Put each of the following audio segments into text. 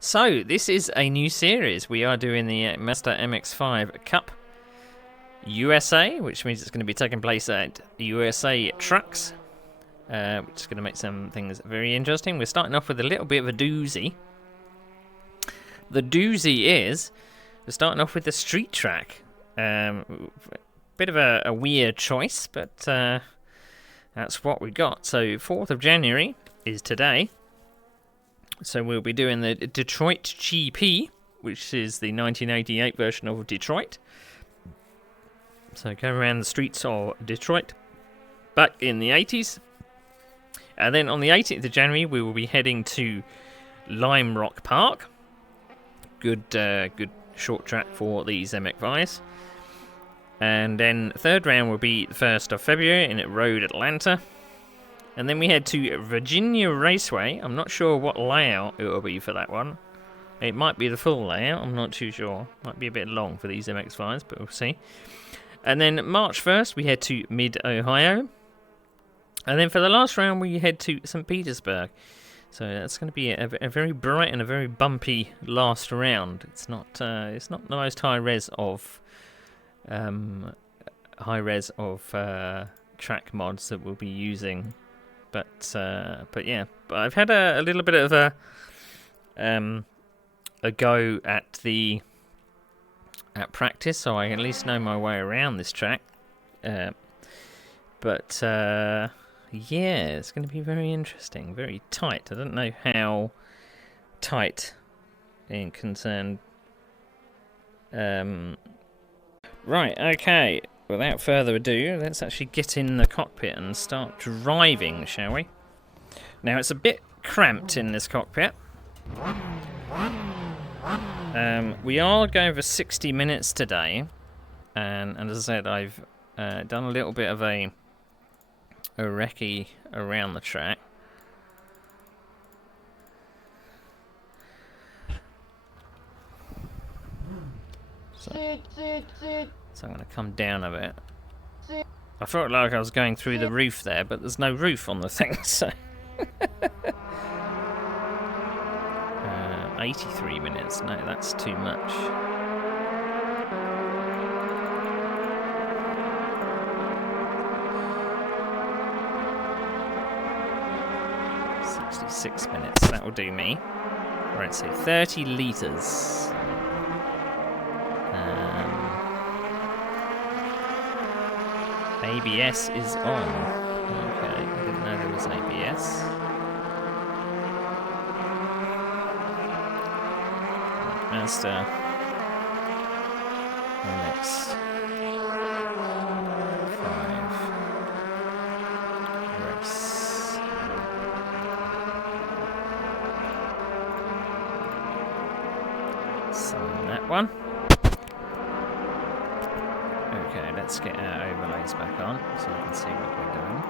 So, this is a new series. We are doing the Mazda MX-5 Cup USA, which means it's going to be taking place at USA Trucks, which is going to make some things very interesting. We're starting off with a little bit of a doozy. The doozy is, we're starting off with the street track. Bit of a weird choice, but that's what we got. So 4th of January is today. So we'll be doing the Detroit GP, which is the 1988 version of Detroit. So go around the streets of Detroit back in the 80s. And then on the 18th of January, we will be heading to Lime Rock Park. Good short track for these MX-5s. And then third round will be the 1st of February in Road, Atlanta. And then we head to Virginia Raceway. I'm not sure what layout it will be for that one. It might be the full layout, I'm not too sure. Might be a bit long for these MX-5s, but we'll see. And then March 1st, we head to Mid-Ohio. And then for the last round, we head to St. Petersburg. So that's going to be a very bright and a very bumpy last round. It's not the most high res of track mods that we'll be using. But yeah, but I've had a little bit of a go at practice, so I at least know my way around this track. Yeah, it's going to be very interesting, very tight. I don't know how tight in concern. Right, okay. Without further ado, let's actually get in the cockpit and start driving, shall we? Now, it's a bit cramped in this cockpit. We are going for 60 minutes today. And as I said, I've done a little bit of a recce around the track. So I'm going to come down a bit. I felt like I was going through the roof there, but there's no roof on the thing, so... 83 minutes. No, that's too much. ...66 minutes. That will do me. Right, so 30 litres. ABS is on. Okay, I didn't know there was ABS. Mazda MX-5 race. Sign that one. Okay, let's get our overlays back on so we can see what we're doing.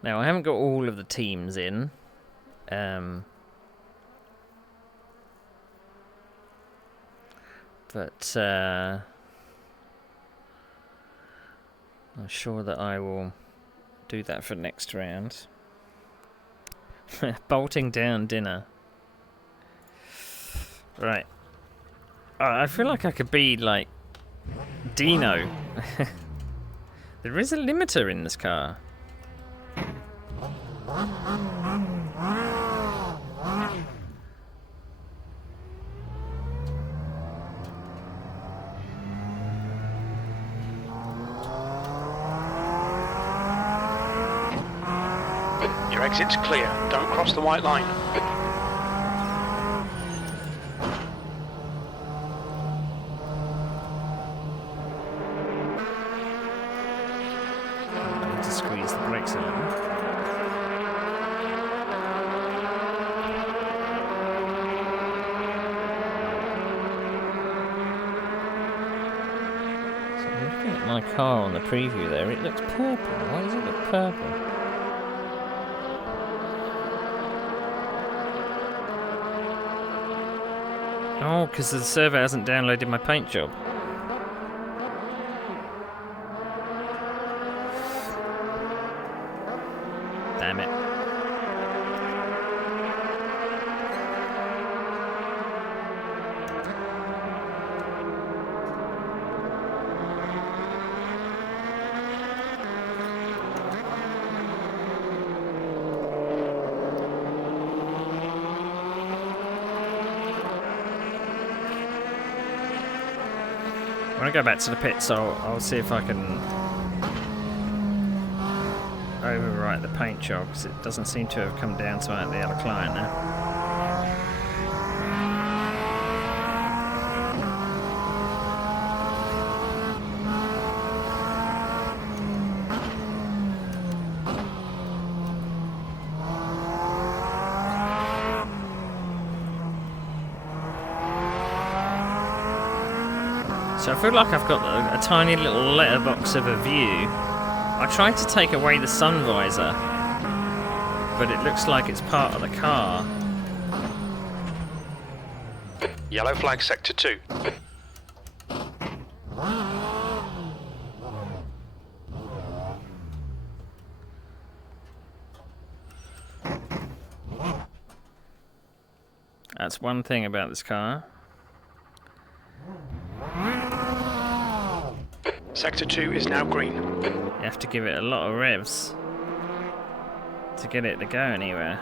Now, I haven't got all of the teams in. But I'm sure that I will do that for next round. Bolting down dinner. Right. I feel like I could be like Dino. There is a limiter in this car. Your exit's clear. Don't cross the white line. I need to squeeze the brakes a little. So I'm looking at my car on the preview there. It looks purple. Why does it look purple? Oh, because the server hasn't downloaded my paint job. Damn it. When I go back to the pits, I'll see if I can overwrite the paint job, because it doesn't seem to have come down to the other client now. So I feel like I've got a tiny little letterbox of a view. I tried to take away the sun visor, but it looks like it's part of the car. Yellow flag sector 2. That's one thing about this car. Sector 2 is now green. You have to give it a lot of revs to get it to go anywhere.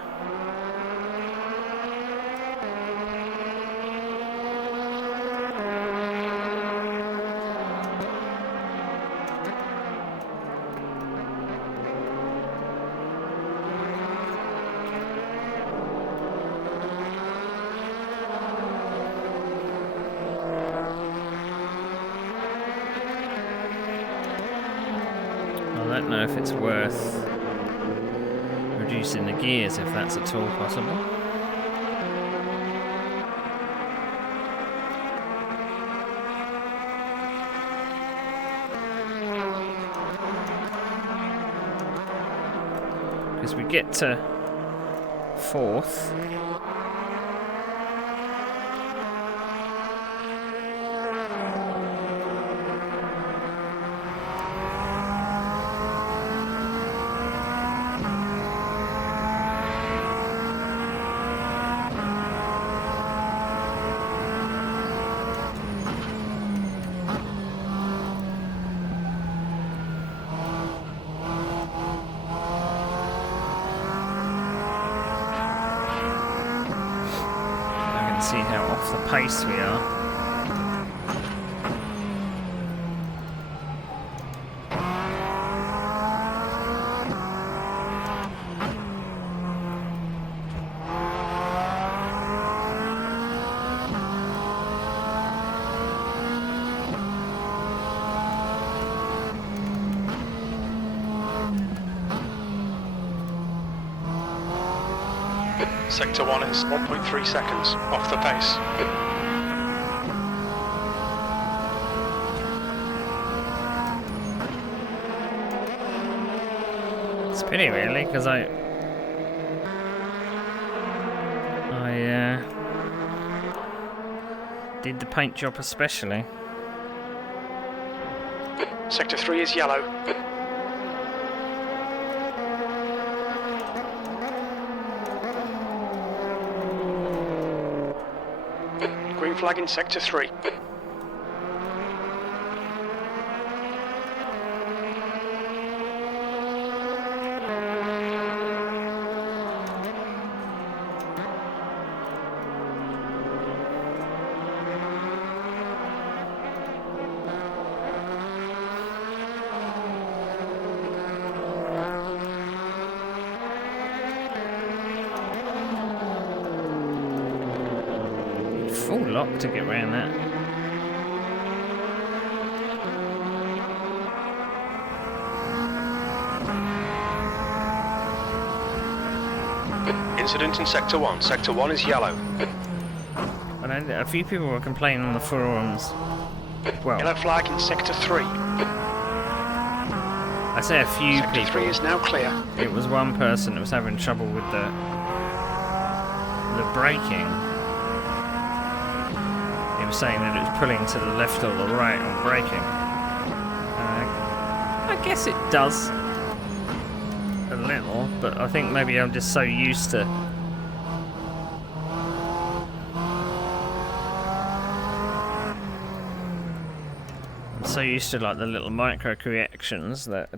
I don't know if it's worth reducing the gears, if that's at all possible. Because we get to 4th. See how off the pace we are. Sector 1 is 1.3 seconds off the pace. It's a pity, really, because I did the paint job especially. Sector 3 is yellow. Green flag in Sector 3. Full lock to get around that. Incident in Sector 1. Sector 1 is yellow. I know that a few people were complaining on the forums. Well, Yellow flag in Sector 3. I say a few Sector people. 3 is now clear. It was one person that was having trouble with the braking. He was saying that it was pulling to the left or the right on braking. I guess it does a a little, but I think maybe I'm just so used to... I'm so used to like the little micro corrections that...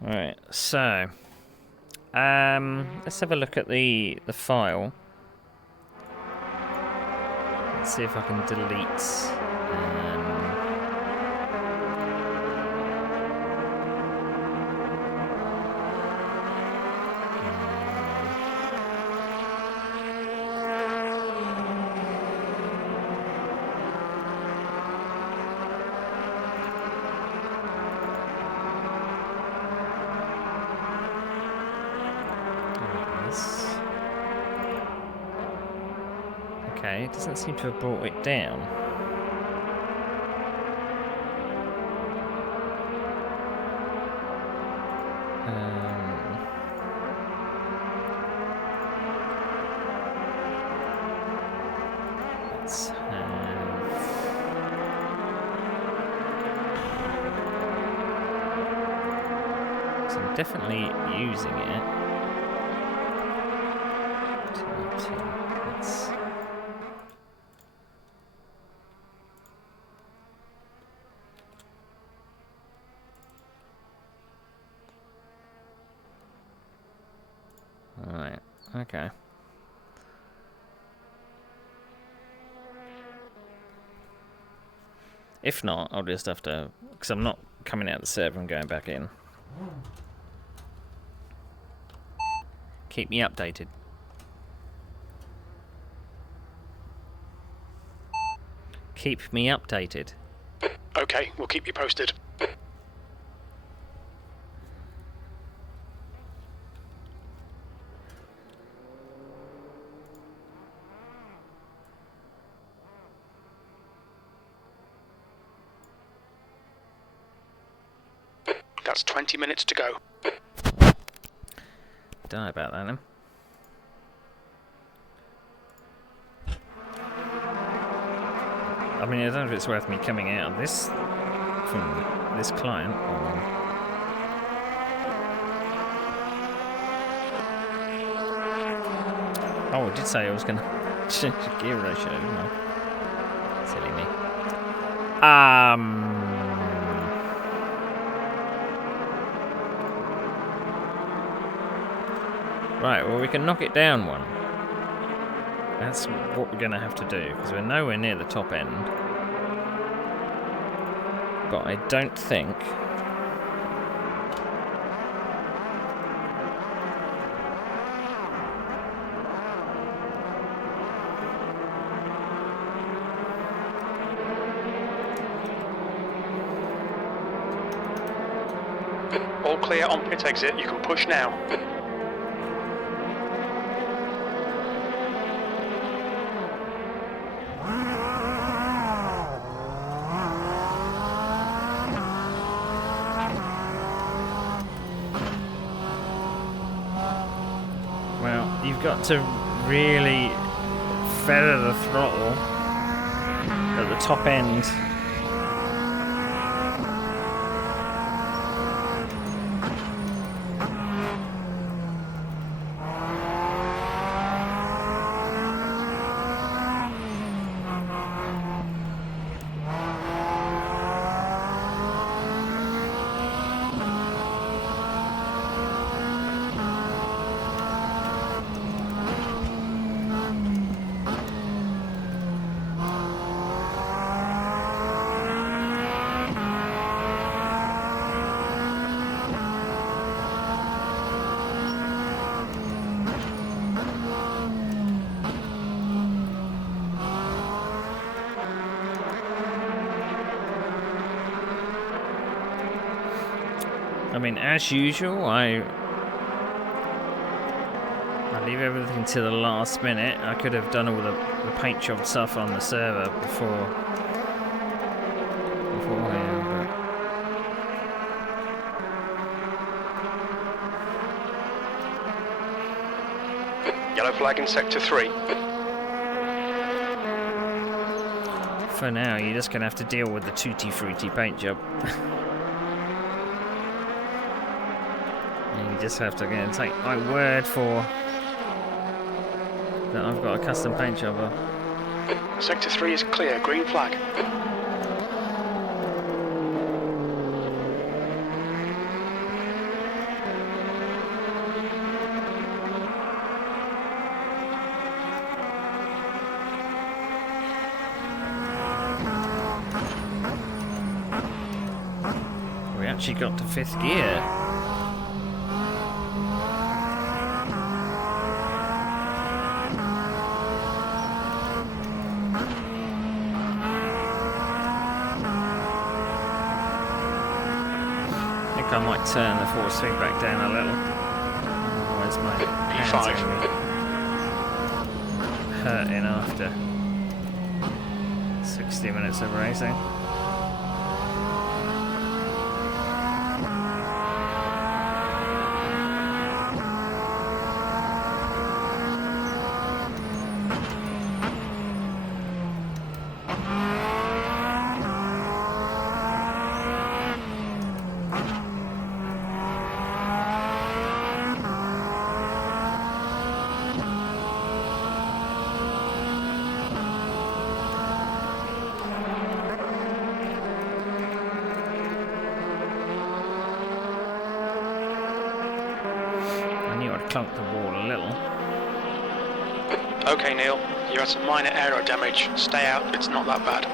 Right, so... let's have a look at the file. Let's see if I can delete. Okay, it doesn't seem to have brought it down. Let's have... So I'm definitely using it. Let's... Alright, okay. If not, I'll just have to... Because I'm not coming out the server and going back in. Keep me updated. Keep me updated. Okay, we'll keep you posted. That's 20 minutes to go. Don't know about that then. I mean, I don't know if it's worth me coming out of this from this client or... Oh, I did say I was going to change the gear ratio, didn't I? Silly me. Right, well we can knock it down one. That's what we're going to have to do, because we're nowhere near the top end. But I don't think... All clear on pit exit, you can push now. You've got to really feather the throttle at the top end. I mean, as usual, I leave everything to the last minute. I could have done all the paint job stuff on the server beforehand, Yellow flag in sector 3. for now, you're just going to have to deal with the Tutti Frutti paint job. You just have to again take my word for that I've got a custom paint job. Sector 3 is clear, green flag. We actually got to 5th gear. I might turn the force feedback down a little. Otherwise my hands are going to be hurting after 60 minutes of racing. Clunk the wall a little. Okay, Neil, you had some minor aero damage. Stay out, it's not that bad.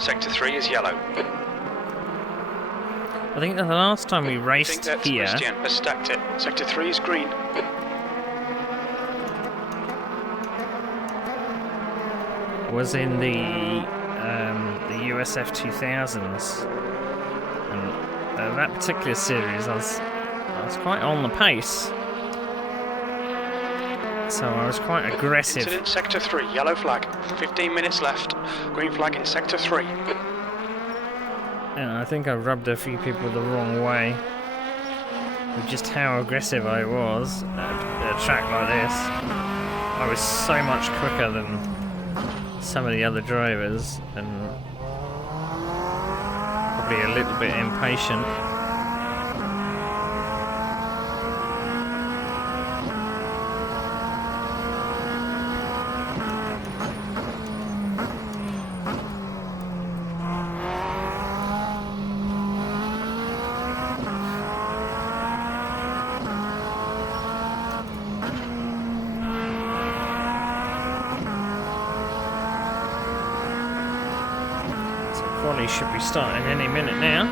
Sector 3 is yellow. I think that the last time we raced here... Christian has stacked it. Sector 3 is green. was in the USF 2000s, and that particular series I was quite on the pace, so I was quite aggressive. Incident Sector 3, yellow flag, 15 minutes left, green flag in Sector 3. And I think I rubbed a few people the wrong way with just how aggressive I was at a track like this. I was so much quicker than some of the other drivers and probably a little bit impatient. Quali should be starting any minute now.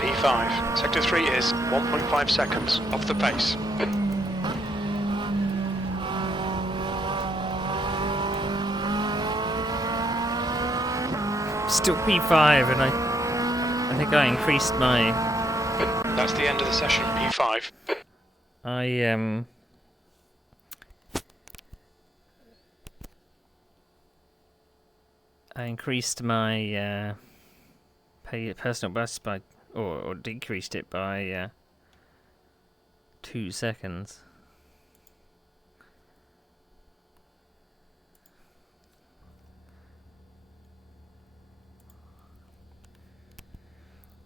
P5, Sector 3 is 1.5 seconds off the pace. Still P5, and I think I increased my... That's the end of the session, P5. I increased my personal best by, or decreased it by 2 seconds.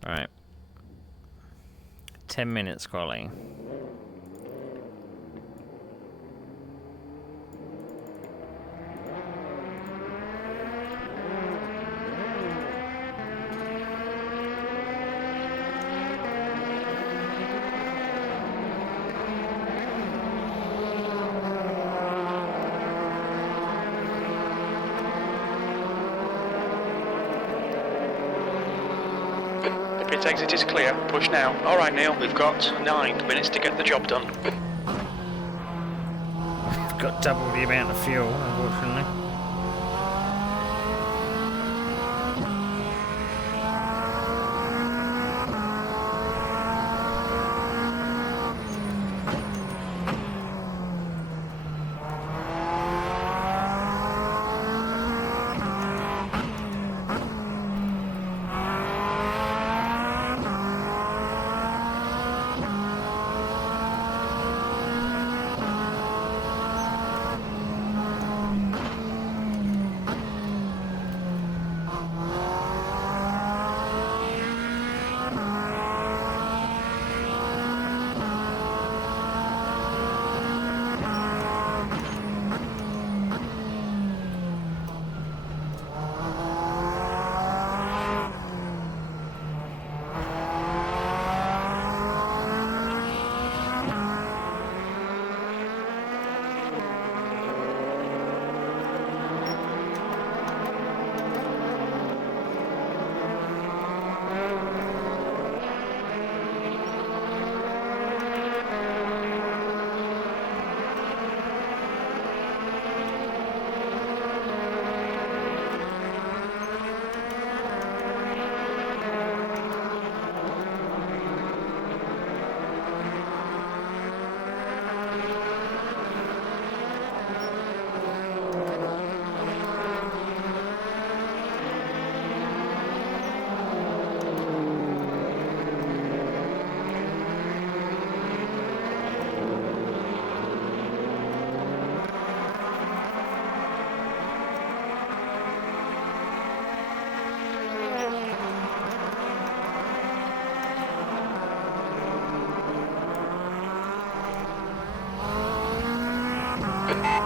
Right. 10 minutes quality. Pit exit is clear. Push now. Alright, Neil, we've got 9 minutes to get the job done. I've got double the amount of fuel, unfortunately.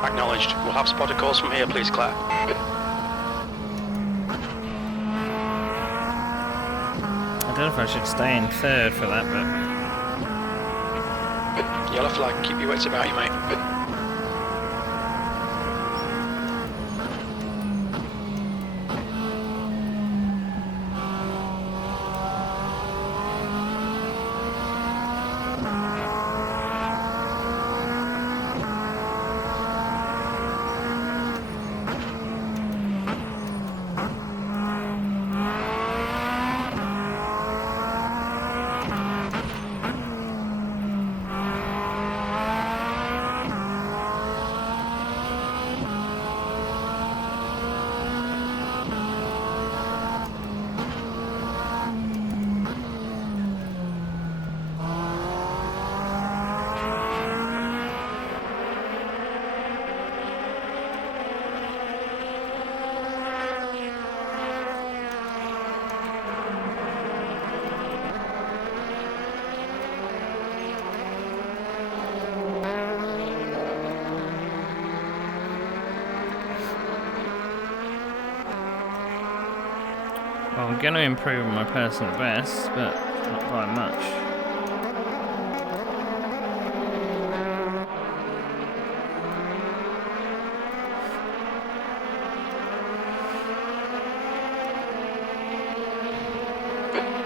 Acknowledged. We'll have spotter calls from here, please, Claire. I don't know if I should stay in third for that, but... Yellow flag, keep your wits about you, mate. Well, I'm going to improve my personal best, but not by much.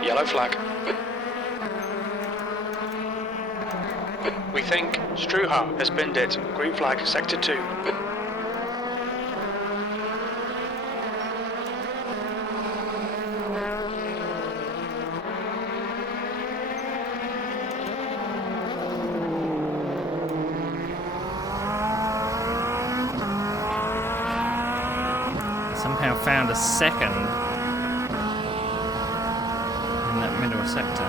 Yellow flag. We think Struha has binned it. Green flag, sector 2. Somehow found a second in that middle sector.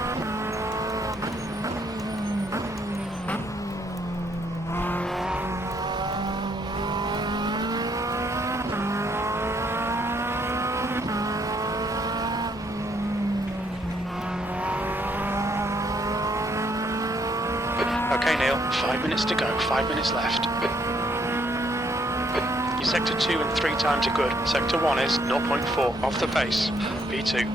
Okay, Neil, 5 minutes to go, 5 minutes left. Your sector 2 and 3 times are good. Sector 1 is 0.4 off the pace. P2.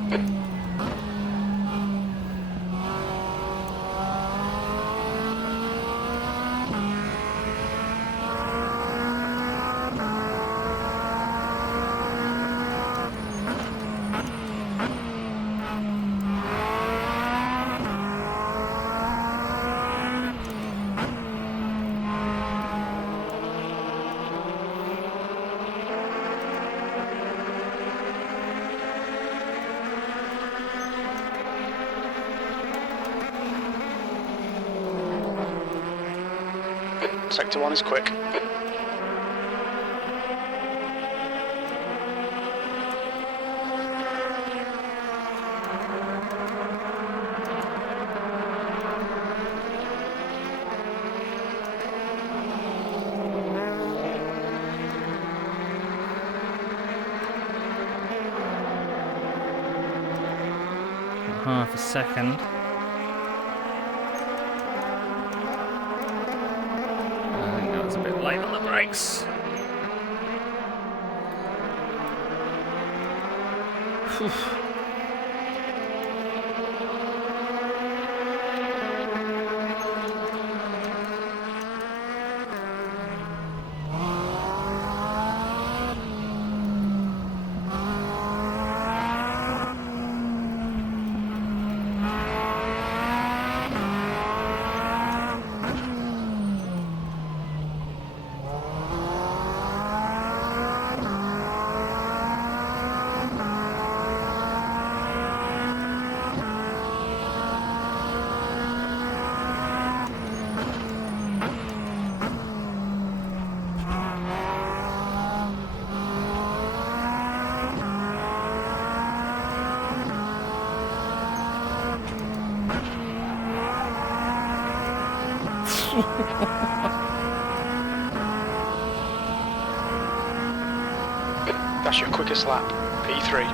Sector 1 is quick. Half a second. I think that was a bit late on the brakes. Whew. That's your quickest lap. P3.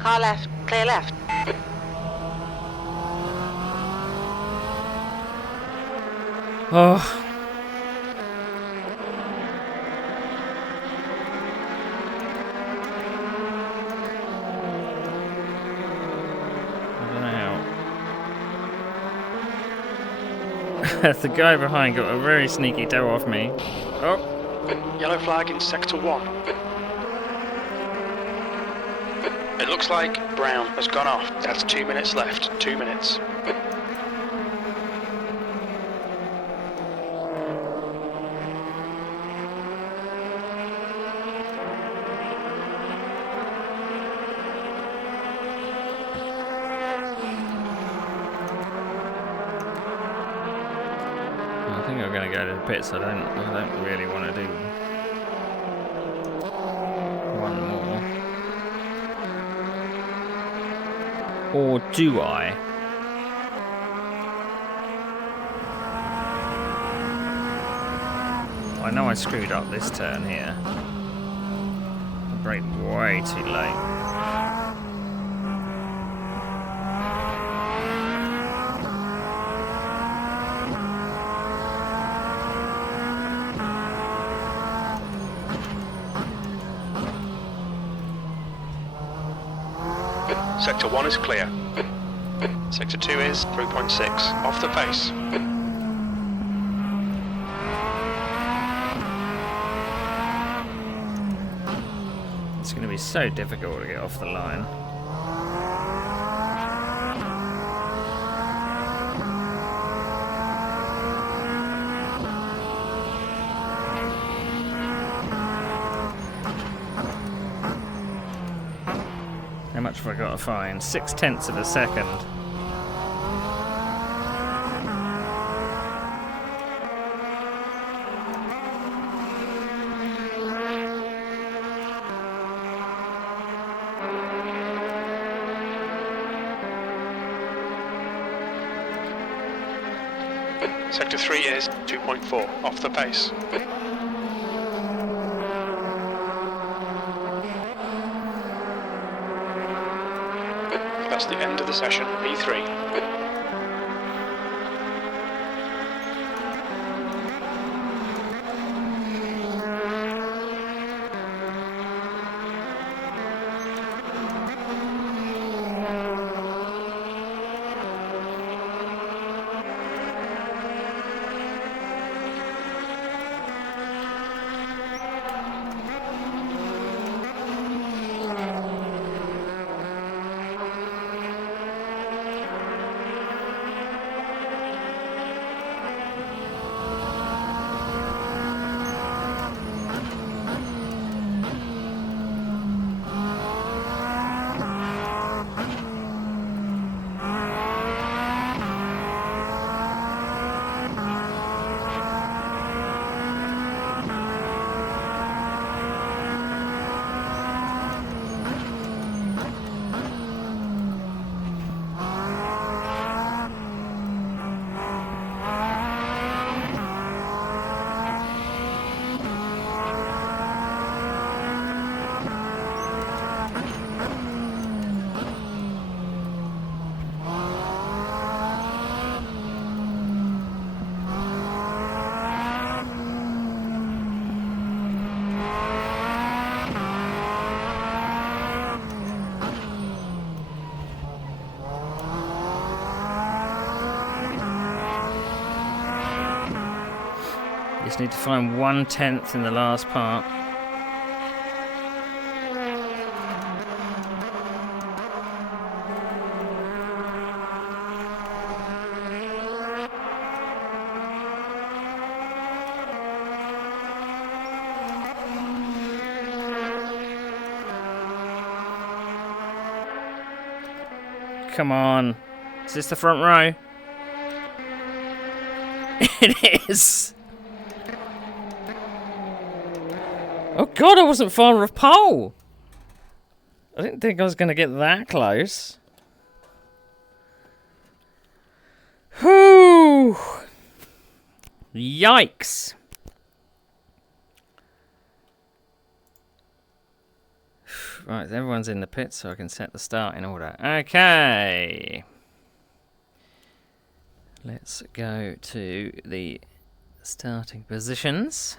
Car left, clear left. Oh. I don't know how. The guy behind got a very sneaky toe off me. Oh. Yellow flag in sector 1. It looks like brown has gone off. That's 2 minutes left. 2 minutes. I think I'm going to go to the pits. I don't really want to do one more. Or do I? I know I screwed up this turn here. I braked way too late. Sector 1 is clear. Sector 2 is 3.6. Off the pace. It's going to be so difficult to get off the line. How much have I got to find? 0.6 of a second. Sector 3 is 2.4. Off the pace. That's the end of the session. P3. Just need to find 1/10 in the last part. Come on. Is this the front row? It is! Oh god, I wasn't far off pole! I didn't think I was going to get that close. Whew! Yikes! Right, everyone's in the pit so I can set the start in order. Okay. Let's go to the starting positions.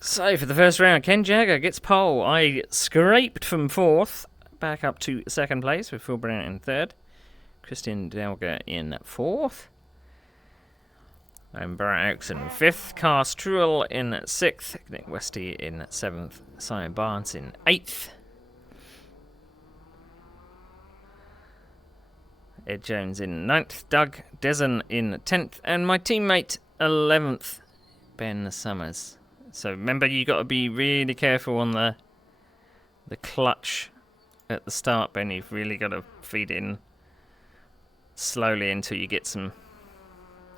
So for the first round, Ken Jagger gets pole. I scraped from 4th, back up to 2nd place with Phil Brown in 3rd. Christian Delga in 4th. And Barrett Oaks in 5th. Carl Struhl in 6th. Nick Westy in 7th. Simon Barnes in 8th. Ed Jones in 9th. Doug Dezen in 10th. And my teammate 11th, Ben Summers. So remember, you got to be really careful on the clutch at the start, Ben. You've really got to feed in slowly until you get some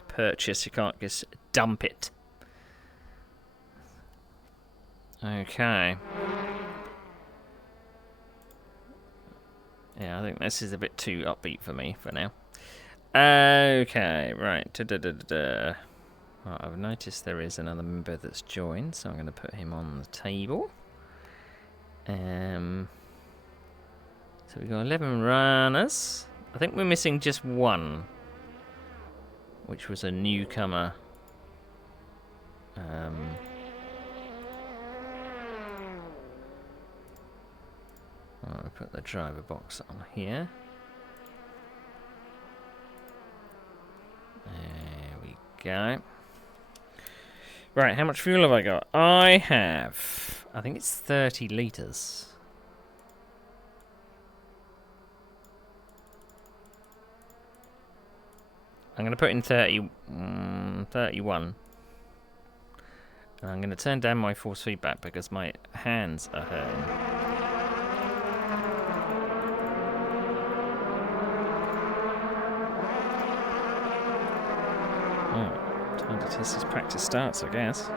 purchase. You can't just dump it. Okay. Yeah, I think this is a bit too upbeat for me for now. Okay, right. Right, I've noticed there is another member that's joined, so I'm going to put him on the table. So we've got 11 runners. I think we're missing just one, which was a newcomer. I'll put the driver box on here. There we go. Right, how much fuel have I got? I think it's 30 litres. I'm going to put in 31. And I'm going to turn down my force feedback because my hands are hurting. Time to test his practice starts, I guess.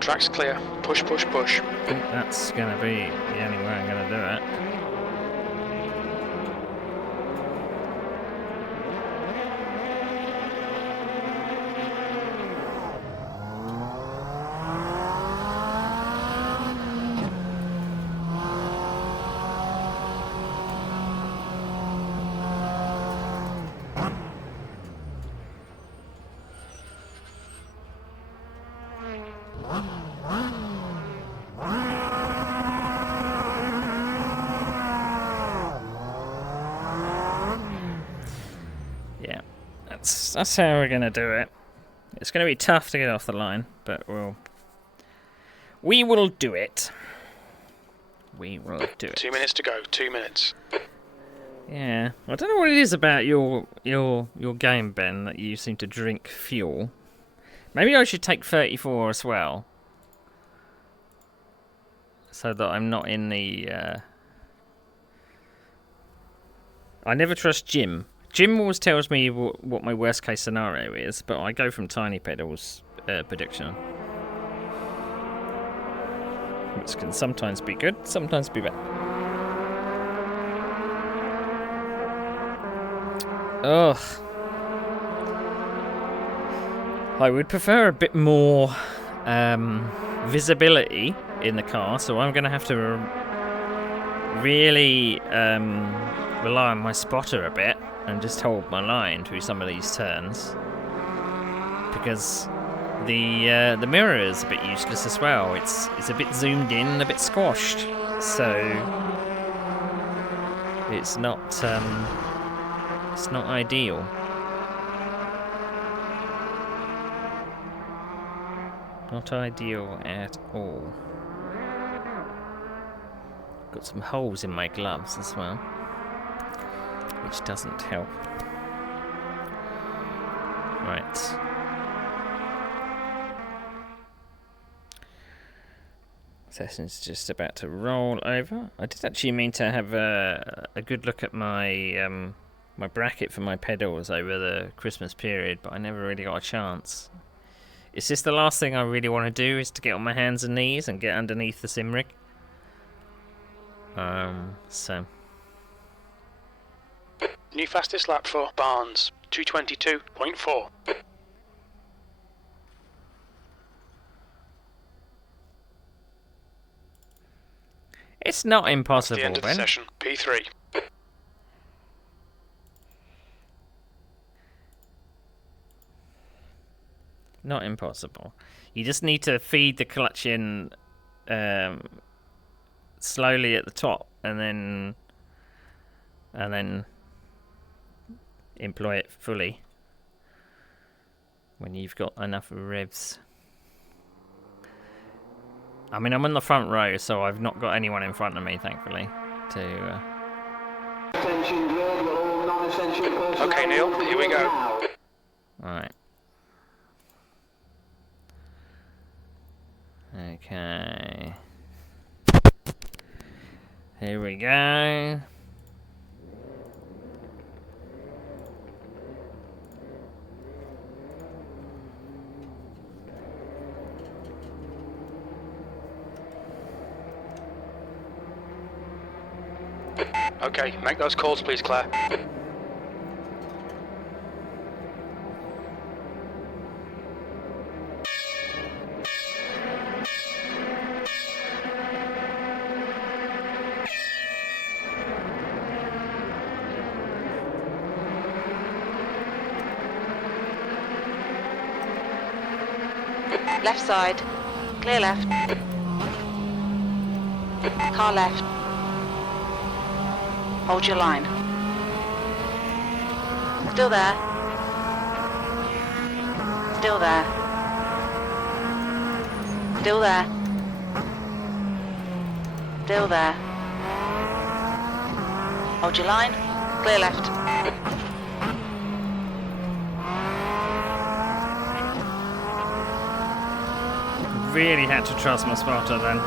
Track's clear. Push, push, push. I think that's going to be the only way I'm going to do it. That's how we're going to do it. It's going to be tough to get off the line, but we will do it. We will do it. 2 minutes to go. 2 minutes. Yeah, I don't know what it is about your game, Ben, that you seem to drink fuel. Maybe I should take 34 as well, so that I'm not in the. I never trust Jim. Jim always tells me what my worst case scenario is, but I go from Tiny Pedal's prediction. Which can sometimes be good, sometimes be bad. Ugh. I would prefer a bit more visibility in the car, so I'm going to have to really rely on my spotter a bit and just hold my line through some of these turns, because the mirror is a bit useless as well. It's a bit zoomed in and a bit squashed, so it's not ideal. Not ideal at all. Got some holes in my gloves as well, which doesn't help. Right. Session's just about to roll over. I did actually mean to have a good look at my my bracket for my pedals over the Christmas period, but I never really got a chance. It's just the last thing I really want to do is to get on my hands and knees and get underneath the sim rig. So. New fastest lap for Barnes, 2:22.4. It's not impossible, The end of the Ben. session, P3. Not impossible. You just need to feed the clutch in slowly at the top, and then employ it fully when you've got enough revs. I mean, I'm on the front row, so I've not got anyone in front of me, thankfully. Okay, Neil, here we go. Alright. Okay. Here we go. Okay, make those calls please, Claire. Left side. Clear left. Car left. Hold your line. Still there. Still there. Still there. Still there. Hold your line. Clear left. Really had to trust my spotter then.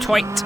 Twite.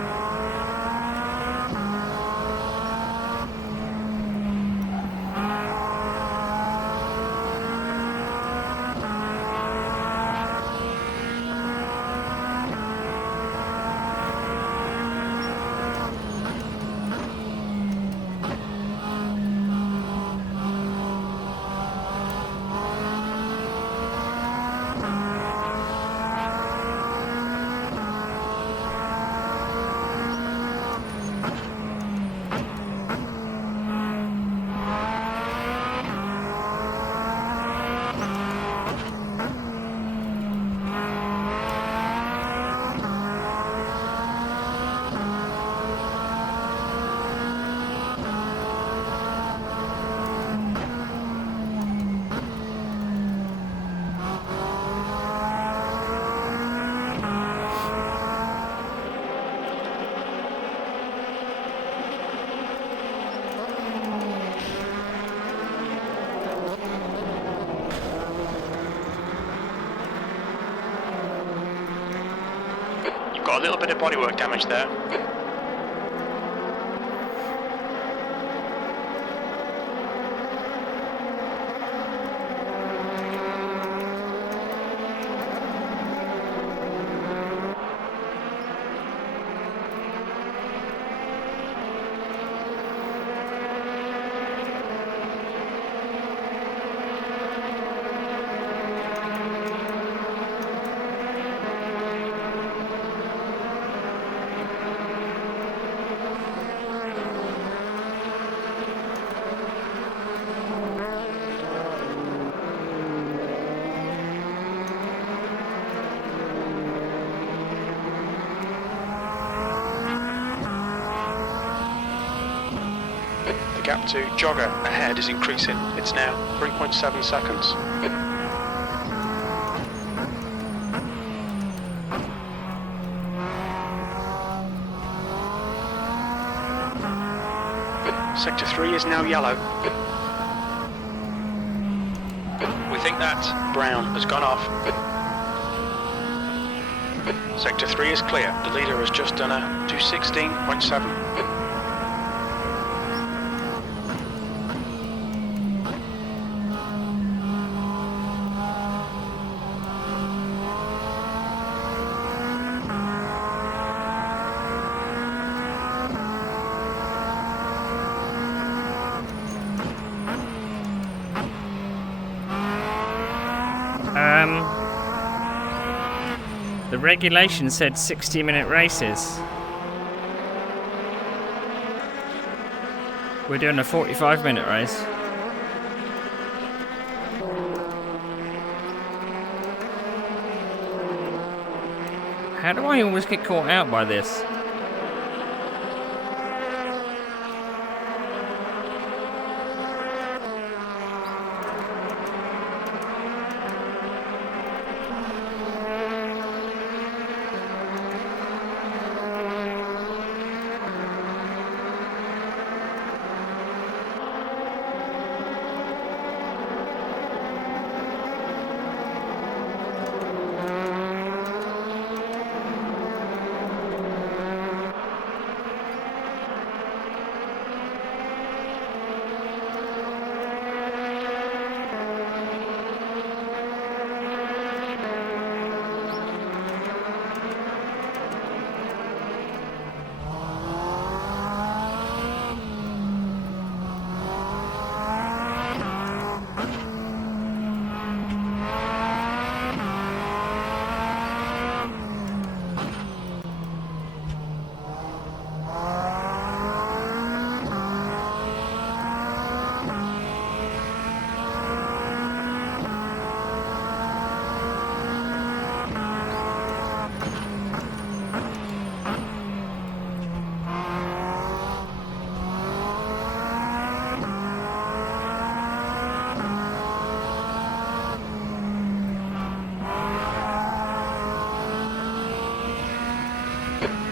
Got a little bit of bodywork damage there. The gap to jogger ahead is increasing. It's now 3.7 seconds. Sector 3 is now yellow. We think that brown has gone off. Sector 3 is clear. The leader has just done a 216.7. The regulation said 60-minute races. We're doing a 45-minute race. How do I always get caught out by this?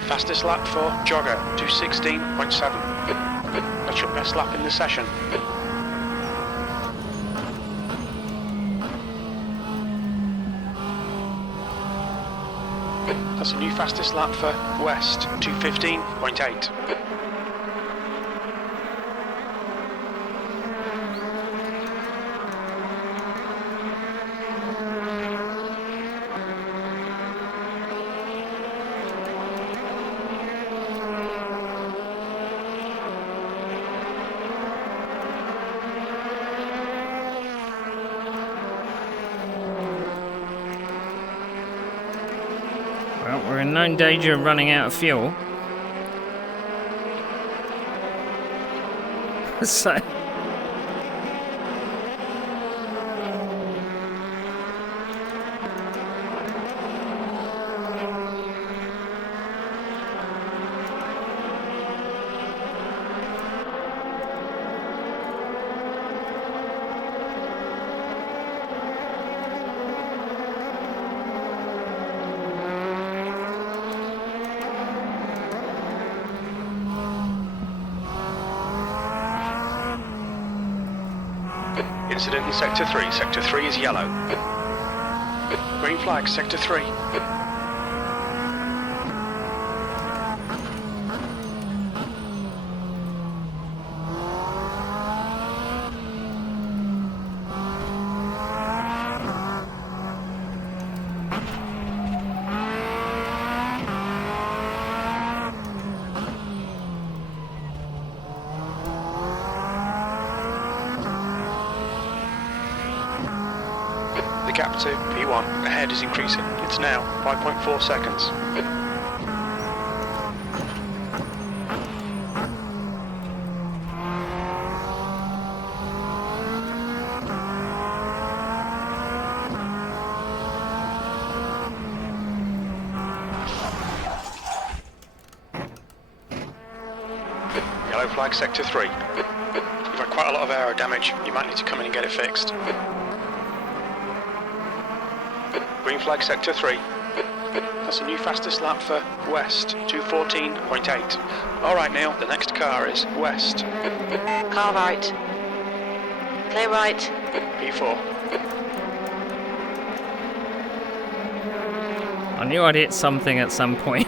Fastest lap for jogger, 216.7. That's your best lap in the session. That's a new fastest lap for West, 215.8. Well, we're in no danger of running out of fuel. So... Incident in Sector 3. Sector 3 is yellow. Green flag, Sector 3. gap to P1. Ahead is increasing. It's now 5.4 seconds. Yellow flag sector 3. You've had quite a lot of aero damage. You might need to come in and get it fixed. Green flag sector 3. That's the new fastest lap for west, 2:14.8. Alright Neil, the next car is west. Car right. Clear right. P4. I knew I'd hit something at some point.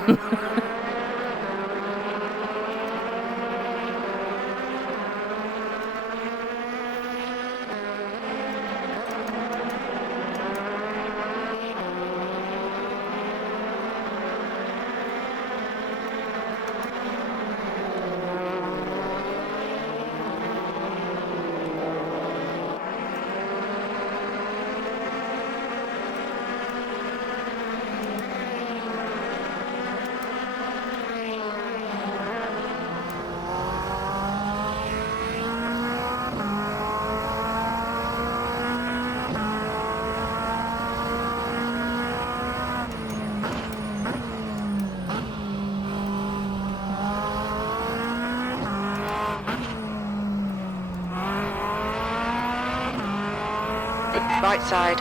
Right side.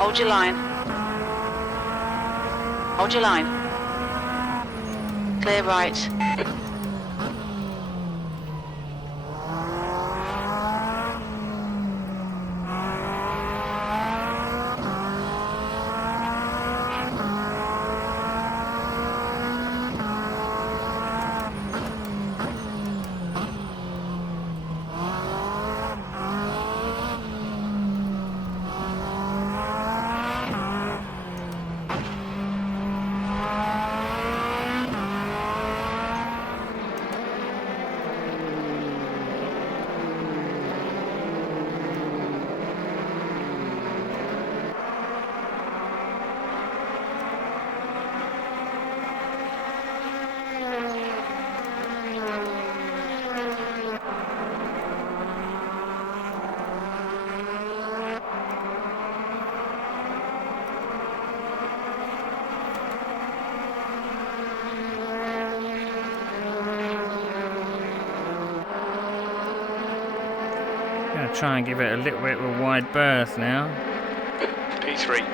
Hold your line. Hold your line. Clear right. Gonna try and give it a little bit of a wide berth now. P3.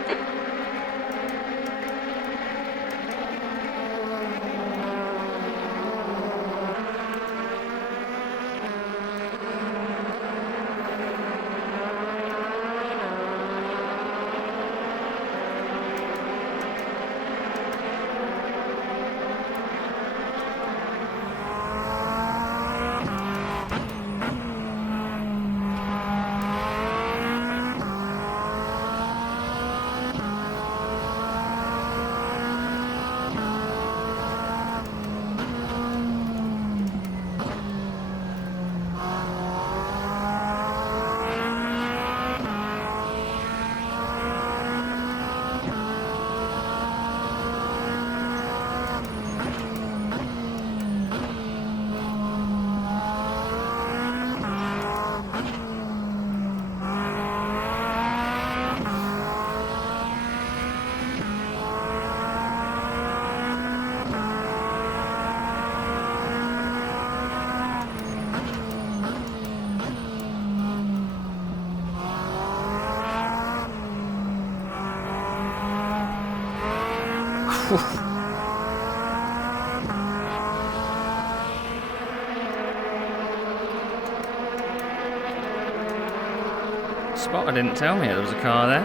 Spotter didn't tell me there was a car there.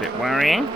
Bit worrying.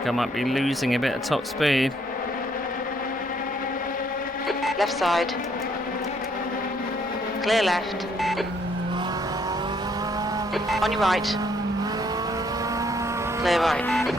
think I might be losing a bit of top speed. Left side. Clear left. On your right. Clear right.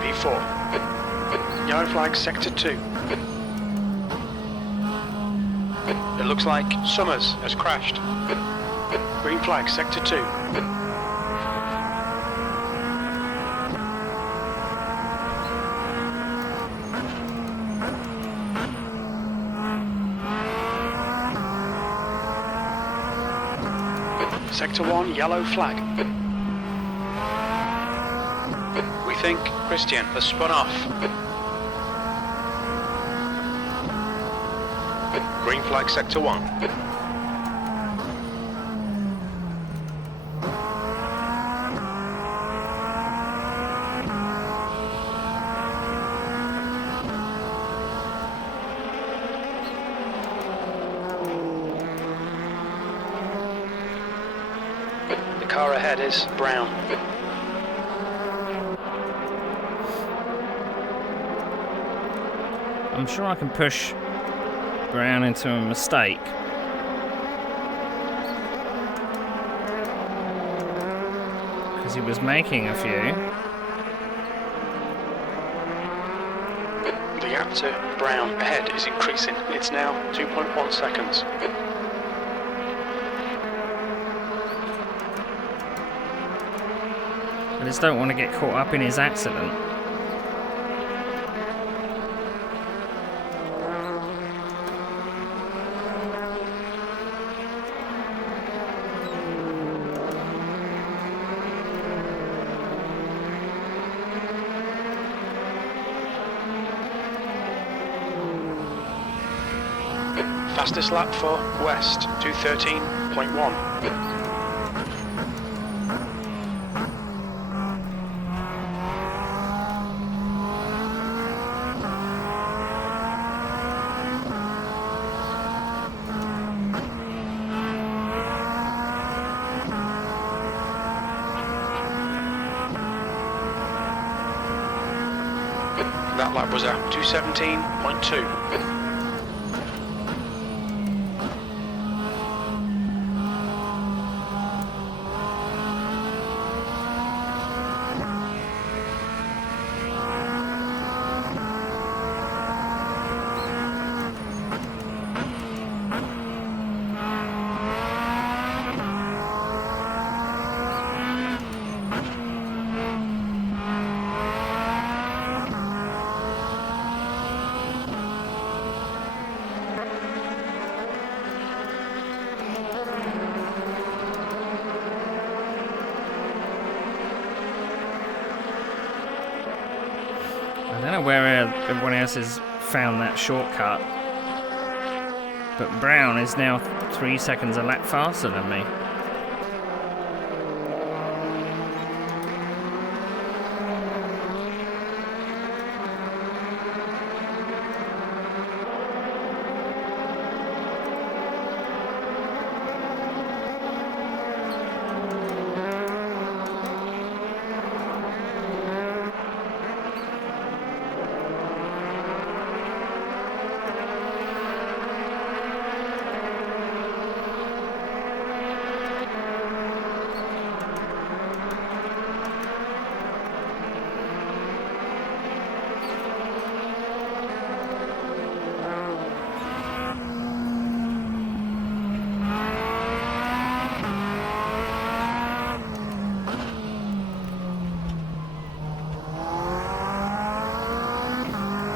V4. Yellow flag sector 2. It looks like Summers has crashed. Green flag sector 2. Sector 1, yellow flag. We think Christian has spun off. Green flag sector 1. The car ahead is brown. I'm sure I can push Brown into a mistake. Because he was making a few. The gap to Brown ahead is increasing. It's now 2.1 seconds. I just don't want to get caught up in his accident. Fastest lap for West, 2:13.1. That lap was at 2:17.2. don't know where everyone else has found that shortcut, but Brown is now 3 seconds a lap faster than me.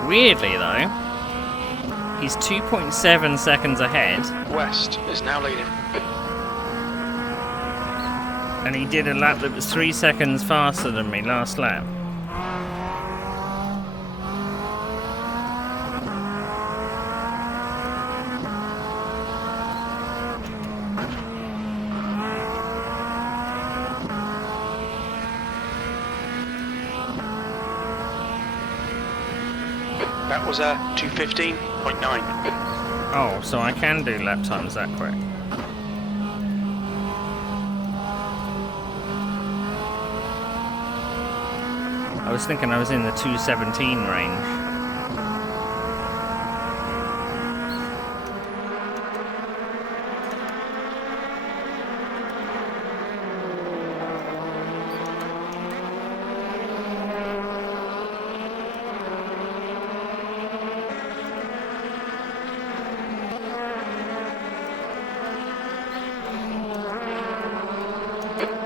Weirdly though, he's 2.7 seconds ahead. West is now leading. And he did a lap that was 3 seconds faster than me last lap. That was a 2:15.9. Oh, so I can do lap times that quick. I was thinking I was in the 2:17 range.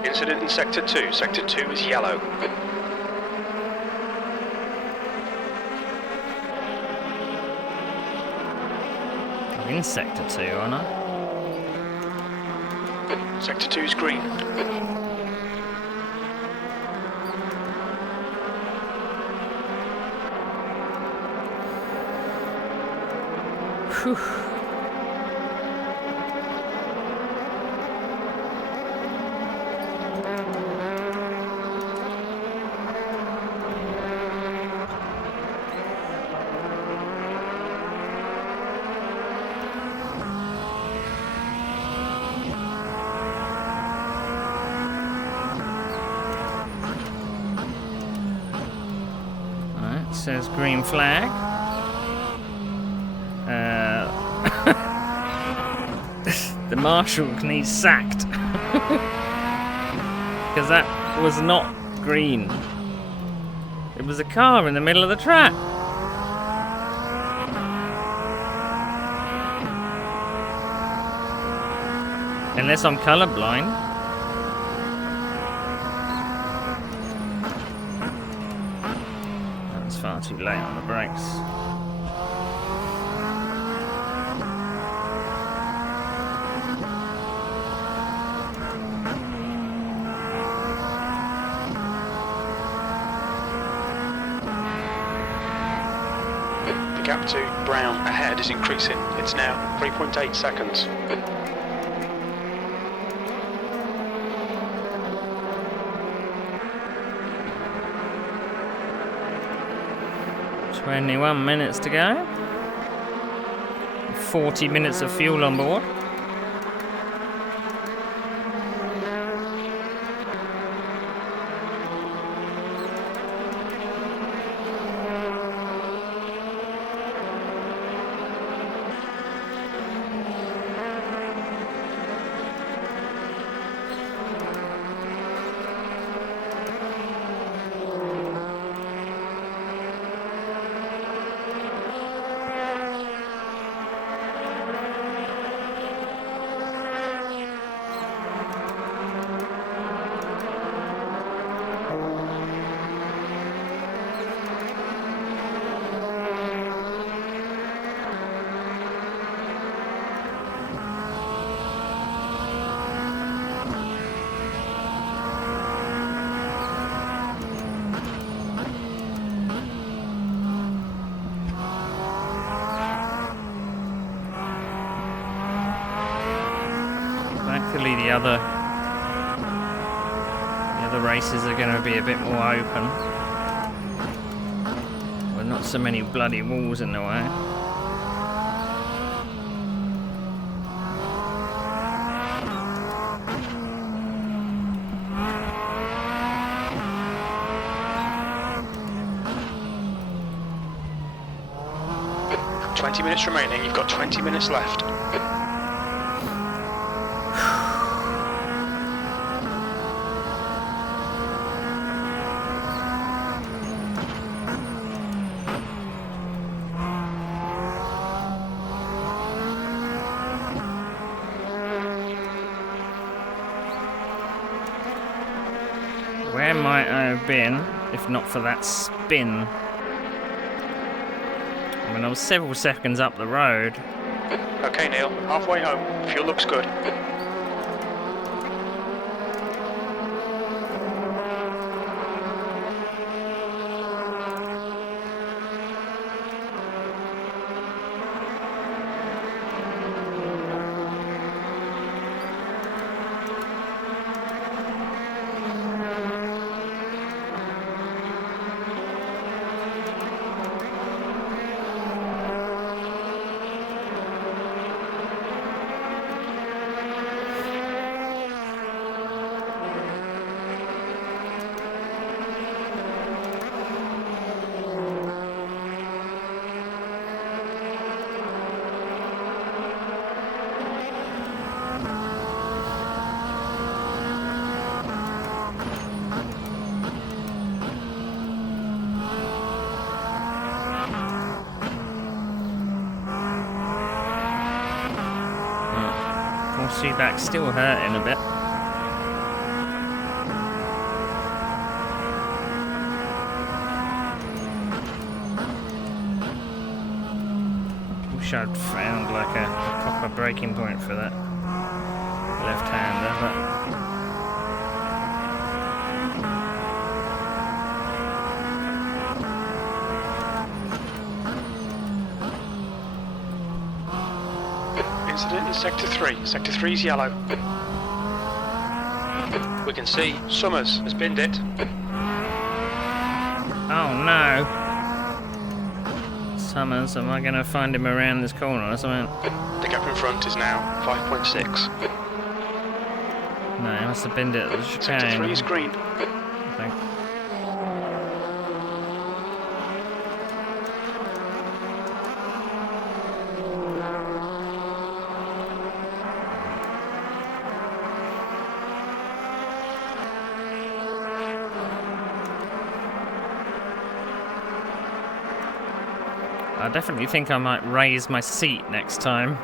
Incident in Sector 2. Sector 2 is yellow. I'm in Sector 2, aren't I? Sector 2 is green. Whew. Says green flag. The marshal needs sacked because that was not green. It was a car in the middle of the track. Unless I'm colourblind. Far too late on the brakes. The gap to Brown ahead is increasing. It's now 3.8 seconds. "21 minutes to go. 40 minutes of fuel on board. hopefully the other races are going to be a bit more open. With not so many bloody walls in the way. Minutes remaining, you've got 20 minutes left. Where might I have been if not for that spin? I mean, I was several seconds up the road. Okay, Neil, halfway home. Fuel looks good. Back still hurting a bit. Wish I'd found like a proper braking point for that left-hander, Incident in Sector 3. Sector 3's yellow. We can see Summers has binned it. Oh no! Summers, am I going to find him around this corner or something? The gap in front is now 5.6. No, he must have binned it at the chicane. Sector 3 is green. I think. I definitely think I might raise my seat next time.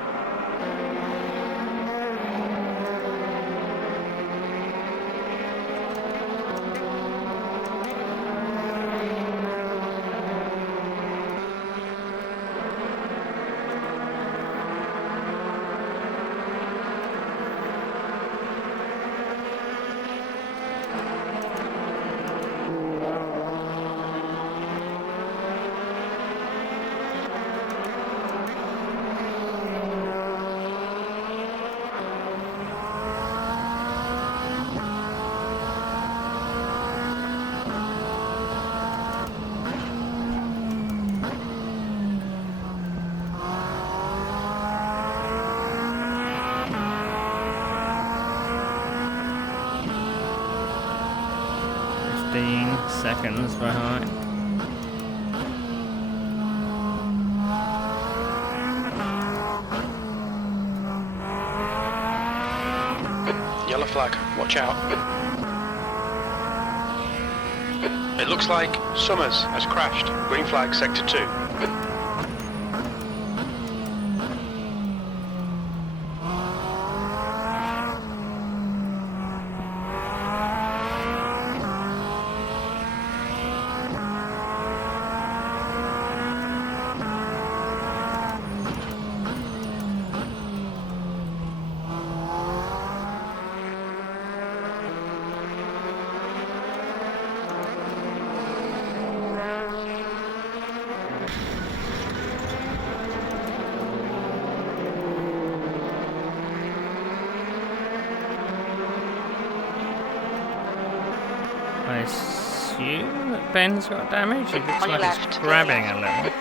Seconds behind. Yellow flag, watch out. It looks like Summers has crashed. Green flag, Sector 2. assume that Ben's got damage. It looks On your like he's left. grabbing a little.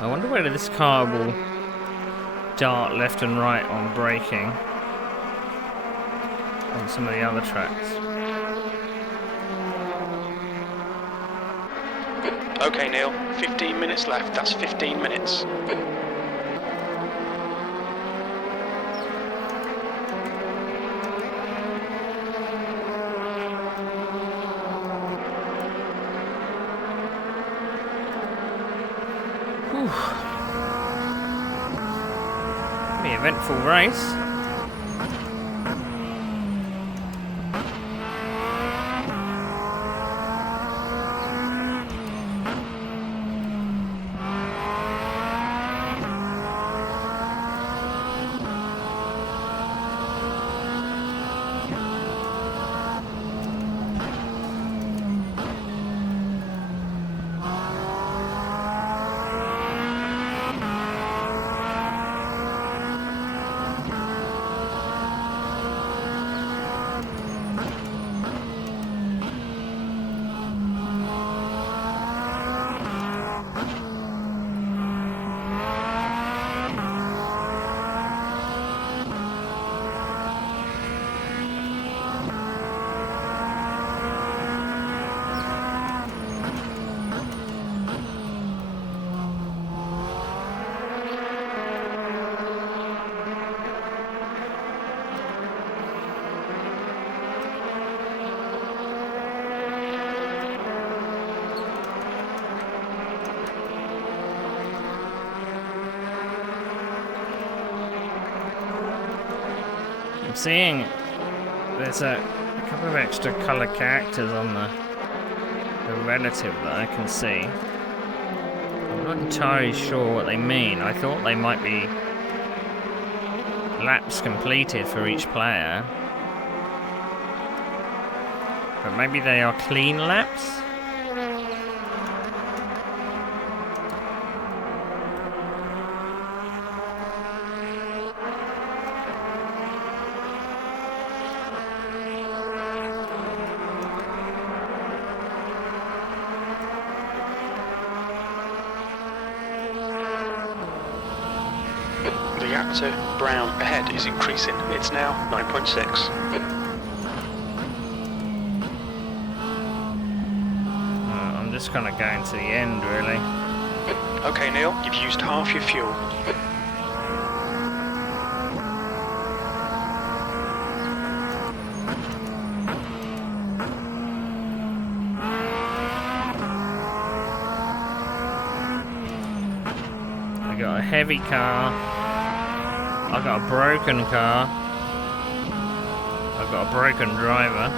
I wonder whether this car will dart left and right on braking on some of the other tracks. Okay, Neil, 15 minutes left. That's 15 minutes. Be an eventful race. I'm seeing there's a couple of extra colour characters on the relative that I can see. I'm not entirely sure what they mean. I thought they might be laps completed for each player, but maybe they are clean laps. The gap to Brown ahead is increasing. It's now 9.6. I'm just kind of going to the end, really. Okay, Neil, you've used half your fuel. I got a heavy car. I got a broken car. I got a broken driver.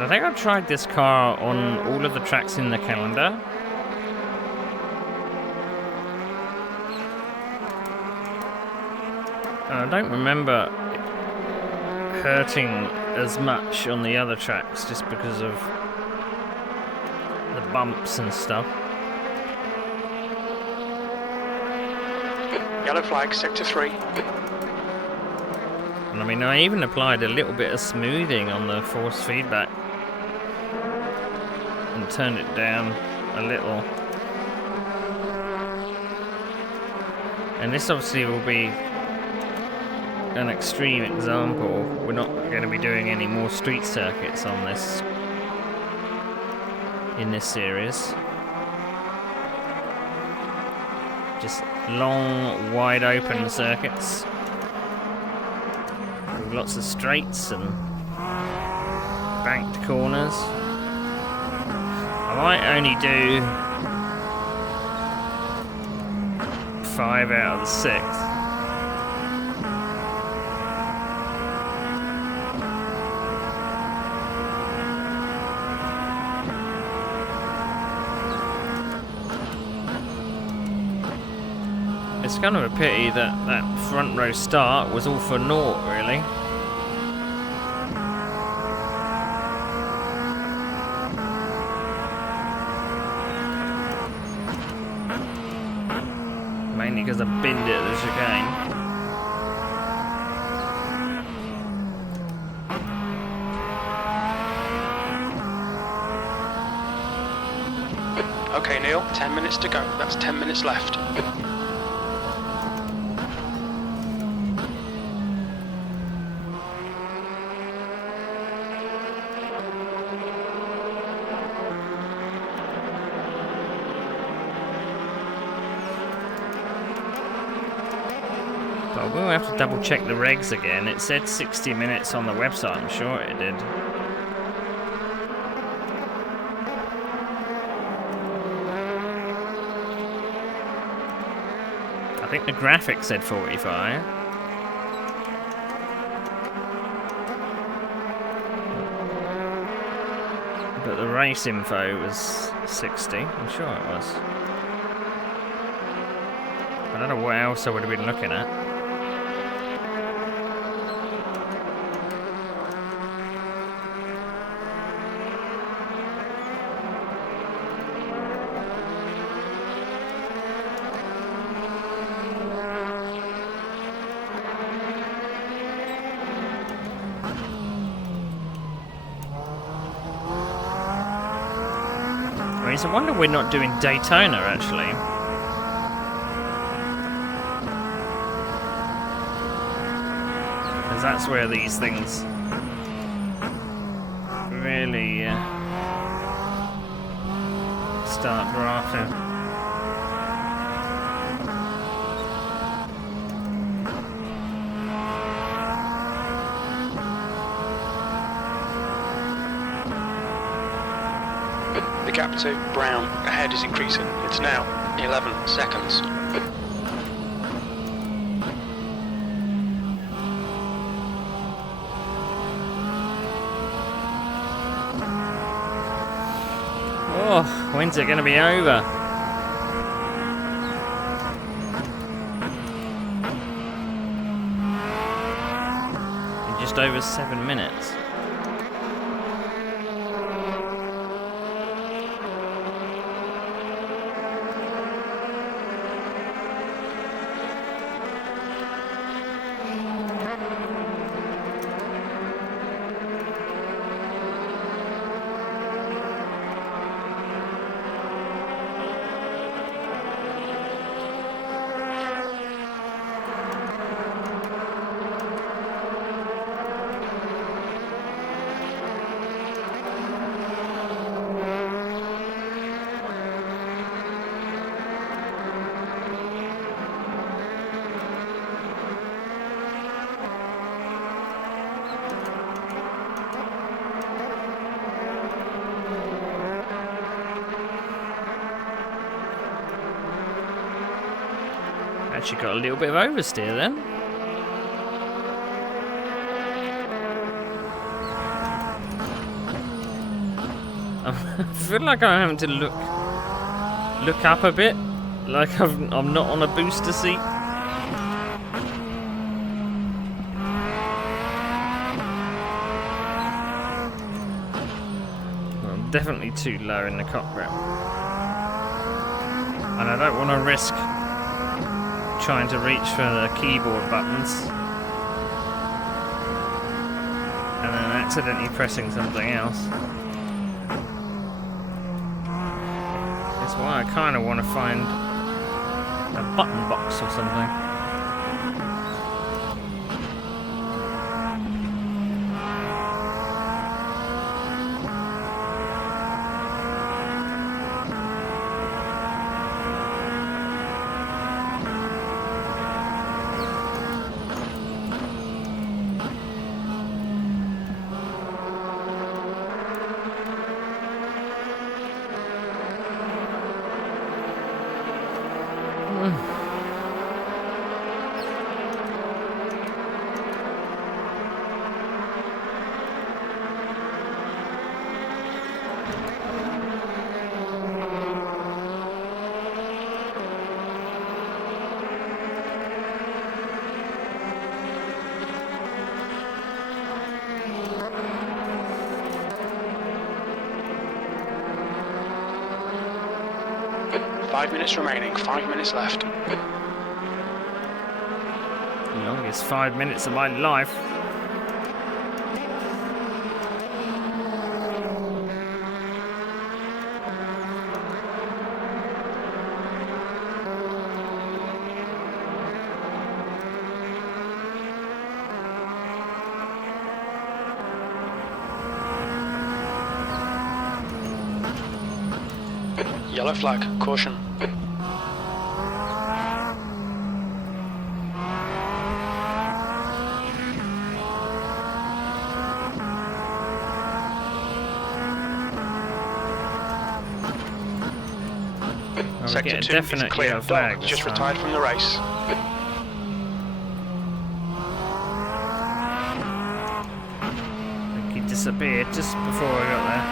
I think I tried this car on all of the tracks in the calendar. I don't remember it hurting as much on the other tracks just because of the bumps and stuff. Yellow flag, sector 3. And I mean, I even applied a little bit of smoothing on the force feedback and turned it down a little. And this obviously will be an extreme example. We're not going to be doing any more street circuits on this in this series. Just long, wide open circuits with lots of straights and banked corners. I might only do 5 out of the 6. It's kind of a pity that that front row start was all for naught, really. Mainly because I binned it at the chicane. Okay, Neil, 10 minutes to go. That's 10 minutes left. But we'll have to double check the regs again. It said 60 minutes on the website, I'm sure it did. I think the graphic said 45. But the race info was 60, I'm sure it was. I don't know what else I would have been looking at. I mean, it's a wonder we're not doing Daytona, actually. Because that's where these things really start drafting. The gap to Brown ahead is increasing. It's now 11 seconds. Oh, when's it going to be over? In just over 7 minutes. Actually got a little bit of oversteer then. I feel like I'm having to look up a bit, like I'm not on a booster seat. Well, I'm definitely too low in the cockpit, and I don't want to risk trying to reach for the keyboard buttons and then accidentally pressing something else. That's why I kind of want to find a button box or something. 5 minutes remaining, 5 minutes left. Longest 5 minutes of my life. Yellow flag, caution. We Sector get a 2 definite is clear. yellow flag Dog this just time. retired from the race. I think he disappeared just before I got there.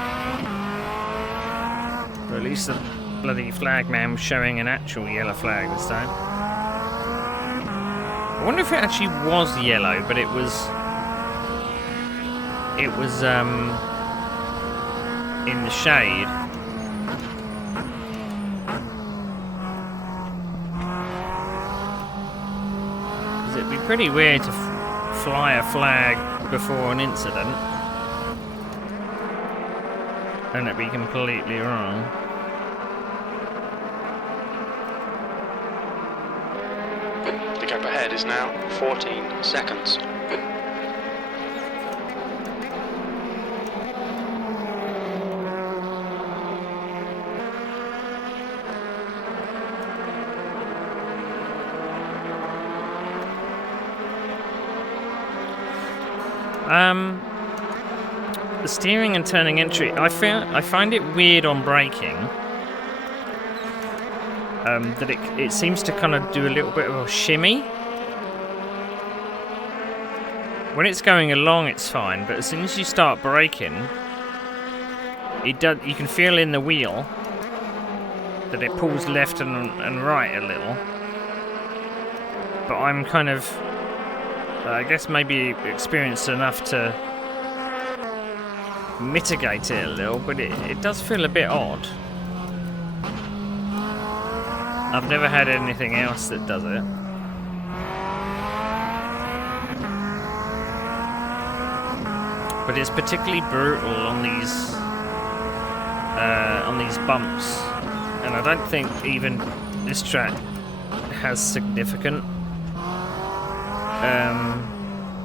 But at least the bloody flag man was showing an actual yellow flag this time. I wonder if it actually was yellow, but it was in the shade. 'Cause it'd be pretty weird to fly a flag before an incident and it'd be completely wrong. The gap ahead is now 14 seconds. The steering and turning entry, I find it weird on braking. That it seems to kind of do a little bit of a shimmy. When it's going along, it's fine, but as soon as you start braking, it does. You can feel in the wheel that it pulls left and right a little. But I'm kind of, I guess, maybe experienced enough to mitigate it a little, but it does feel a bit odd. I've never had anything else that does it. But it's particularly brutal on these bumps, and I don't think even this track has significant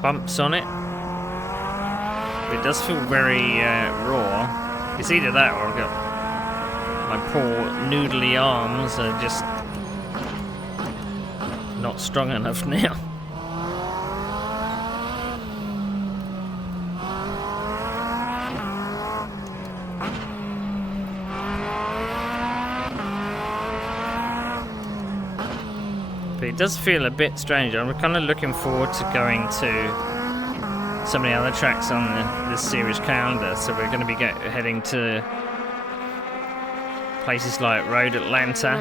bumps on it. It does feel very raw. It's either that or I've got my poor noodly arms are just not strong enough now. But it does feel a bit strange. I'm kind of looking forward to going to some of the other tracks on this series calendar. So we're going to be heading to places like Road Atlanta.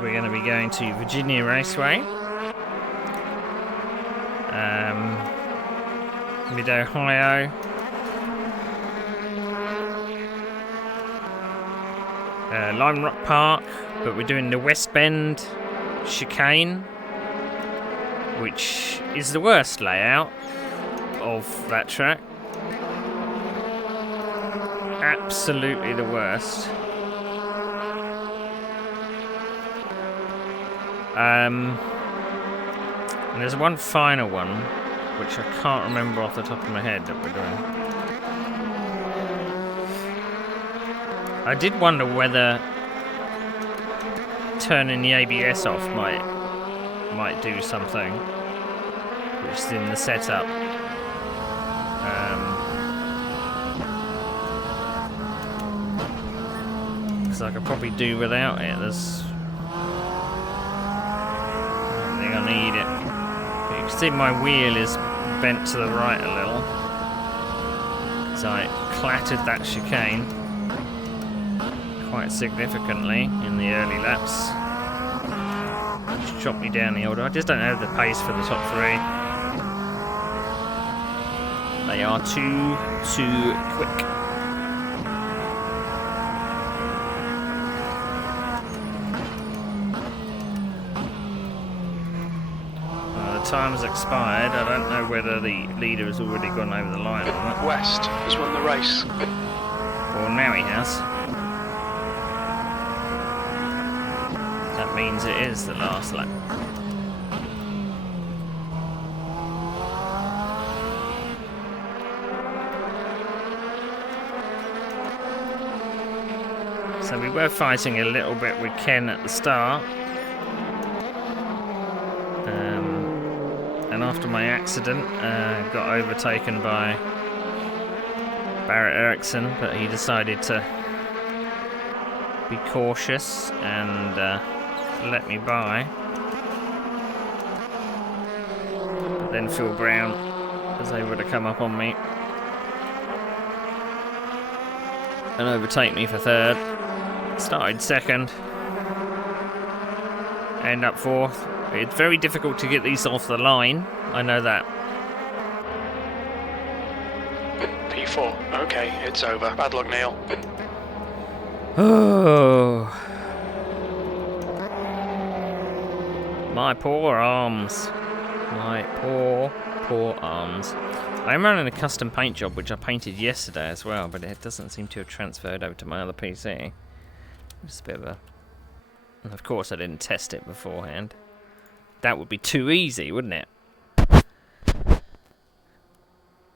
We're going to be going to Virginia Raceway, Mid-Ohio, Lime Rock Park, but we're doing the West Bend chicane, which is the worst layout of that track. Absolutely the worst. And there's one final one, which I can't remember off the top of my head that we're doing. I did wonder whether turning the ABS off might do something, which is in the setup. Because I could probably do without it. I don't think I need it. But you can see my wheel is bent to the right a little, so I clattered that chicane quite significantly in the early laps. Just chopped me down the order. I just don't have the pace for the top three. They are too quick. time has expired. I don't know whether the leader has already gone over the line or not. West has won the race. Well, now he has. That means it is the last lap. So we were fighting a little bit with Ken at the start. And after my accident, got overtaken by Barrett Eriksson, but he decided to be cautious and let me by. But then Phil Brown was able to come up on me and overtake me for third. Started second, end up fourth. It's very difficult to get these off the line, I know that. P4, okay, it's over. Bad luck, Neil. Oh, my poor arms. My poor arms. I'm running a custom paint job, which I painted yesterday as well, but it doesn't seem to have transferred over to my other PC. Just a bit of a... And of course I didn't test it beforehand. That would be too easy, wouldn't it?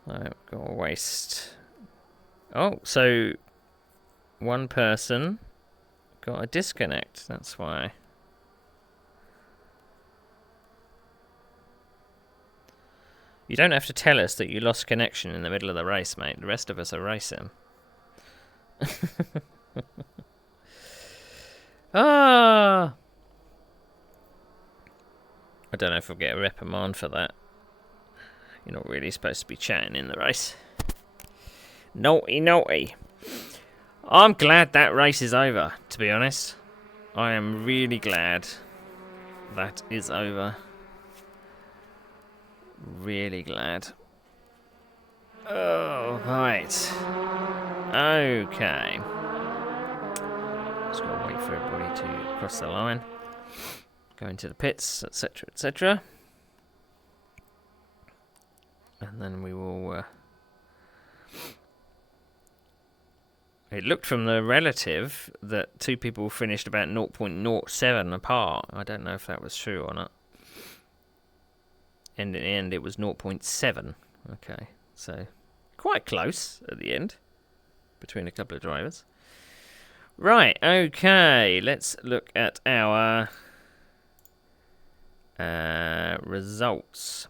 I've got to waste... Oh, so... One person got a disconnect, that's why. You don't have to tell us that you lost connection in the middle of the race, mate. The rest of us are racing. Ah! I don't know if we'll get a reprimand for that. You're not really supposed to be chatting in the race. Naughty, naughty. I'm glad that race is over, to be honest. I am really glad that is over. Really glad. Oh, right. Okay. Just gotta wait for everybody to cross the line. Go into the pits, etc., etc. And then we will... It looked from the relative that two people finished about 0.07 apart. I don't know if that was true or not. And in the end, it was 0.7. Okay, so quite close at the end between a couple of drivers. Right, okay, let's look at our results.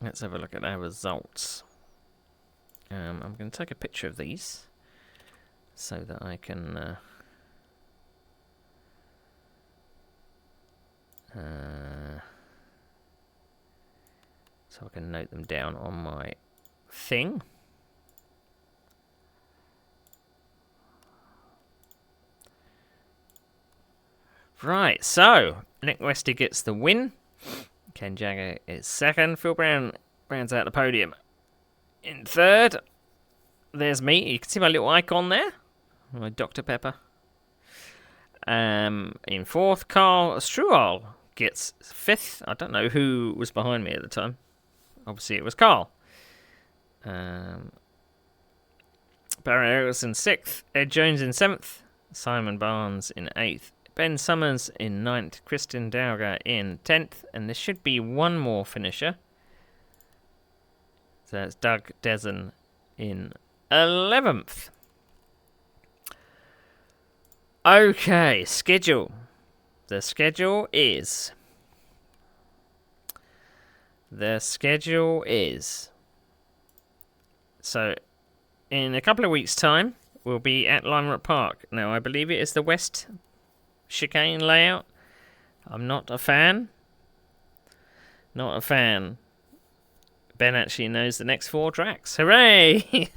Let's have a look at our results. I'm going to take a picture of these so that I can note them down on my thing. Right, so Nick Westy gets the win. Ken Jagger is second. Phil Brown rounds out the podium in third. There's me. You can see my little icon there. My Dr. Pepper. In fourth, Carl Strual gets fifth. I don't know who was behind me at the time. Obviously, it was Carl. Barry Erickson sixth. Ed Jones in seventh. Simon Barnes in eighth. Ben Summers in ninth. Kristen Dowger in 10th. And there should be one more finisher. So that's Doug Dezen in 11th. Okay, schedule. The schedule is... So, in a couple of weeks' time, we'll be at Lime Rock Park. Now, I believe it is the West chicane layout. I'm not a fan. Not a fan. Ben actually knows the next 4 tracks. Hooray!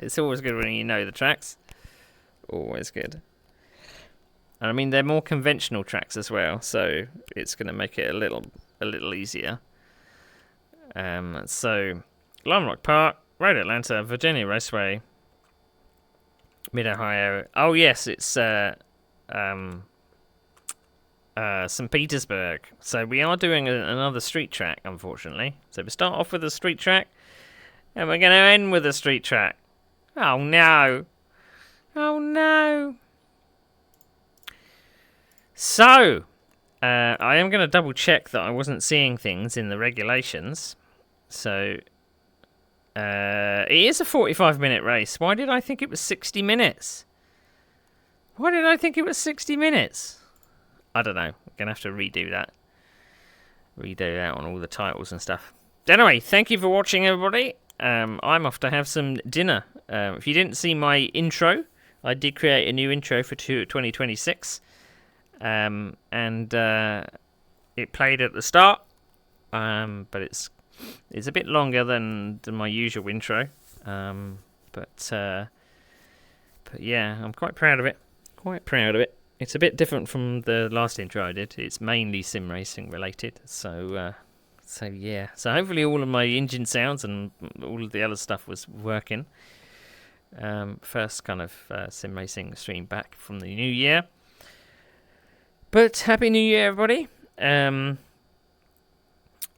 It's always good when you know the tracks. Always good. And I mean, they're more conventional tracks as well, so it's going to make it a little easier. So, Lime Rock Park, Road Atlanta, Virginia Raceway, Mid-Ohio. Oh yes, it's St. Petersburg. So we are doing another street track, unfortunately. So we start off with a street track, and we're going to end with a street track. Oh no! Oh no! So, I am going to double check that I wasn't seeing things in the regulations. So, it is a 45-minute race. Why did I think it was 60 minutes? Why did I think it was 60 minutes? I don't know. I'm going to have to redo that. Redo that on all the titles and stuff. Anyway, thank you for watching, everybody. I'm off to have some dinner. If you didn't see my intro, I did create a new intro for 2026. And it played at the start. But it's a bit longer than my usual intro. But yeah, I'm quite proud of it. Quite proud of it. It's a bit different from the last intro I did. It's mainly sim racing related. So yeah. So hopefully all of my engine sounds and all of the other stuff was working. First kind of sim racing stream back from the new year. But happy New Year, everybody.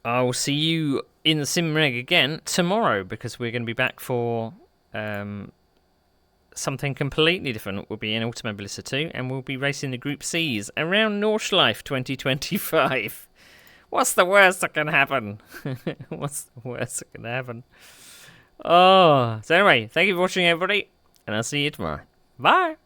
I'll see you in the sim reg again tomorrow, because we're going to be back for something completely different. We'll be in Automobilista 2, and we'll be racing the Group C's around Nordschleife 2025. What's the worst that can happen? What's the worst that can happen? Oh, so anyway, thank you for watching, everybody, and I'll see you tomorrow. Bye.